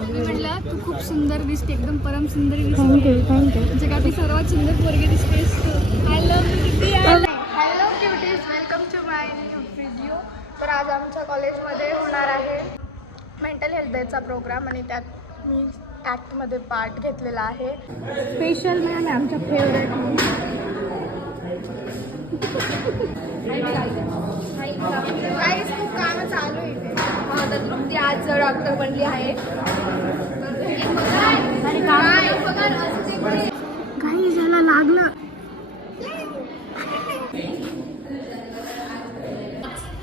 मी म्हटलं तू खूप सुंदर दिसते, एकदम परम सुंदर दिसते. थँक्यू. जगातली सर्वात सुंदर पोरगी दिसतेस तू. आय लव्ह यू दीदी. Hello cuties, welcome to my new video. तर आज आमच्या कॉलेजमध्ये होणार आहे मेंटल हेल्थ डेचा प्रोग्राम आणि त्यात मी ॲक्टमध्ये पार्ट घेतलेला आहे. स्पेशल मॅम आहे आमच्या फेवरेट. काहीच खूप कामं चालू आहे इथे. तर तृप्ती आज डॉक्टर बनली आहे. काही ज्याला लागलं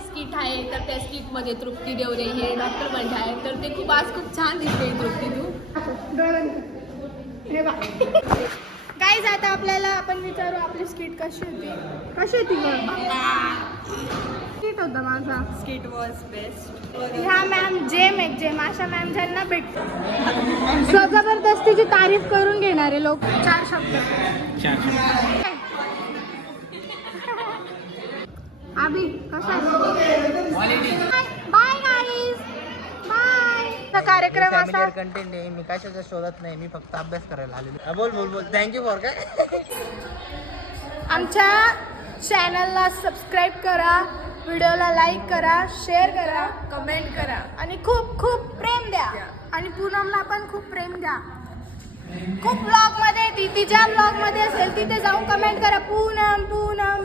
स्किट आहे, तर त्या स्किटमध्ये तृप्ती देवरे हे डॉक्टर बनले आहे. तर ते खूप आज खूप छान दिसते तृप्ती. तू काय आता आपल्याला आपण विचारू आपली स्किट कशी होती. कशी होती स्किट होता माझा. Skit was best. ह्या मॅम जेम एक जेम अशा मॅम ज्यांना भेटतो जबरदस्तीची तारीफ करून घेणारे लोक. 4 शब्द. अभि कसा बाय गाईज बाय. कार्यक्रम असा कंटेंट आहे. मी कशाचा शोधत नाही, मी फक्त अभ्यास करायला आलेलो. बोल बोल बोल. थँक्यू फॉर काय. आमच्या चॅनलला सबस्क्राईब करा, व्हिडिओला लाईक करा, शेअर करा, कमेंट करा आणि खूप खूप प्रेम द्या. आणि पूनमला पण खूप प्रेम द्या. खूप ब्लॉगमध्ये ती तिच्या ब्लॉगमध्ये असेल तिथे जाऊन कमेंट करा पूनम पूनम.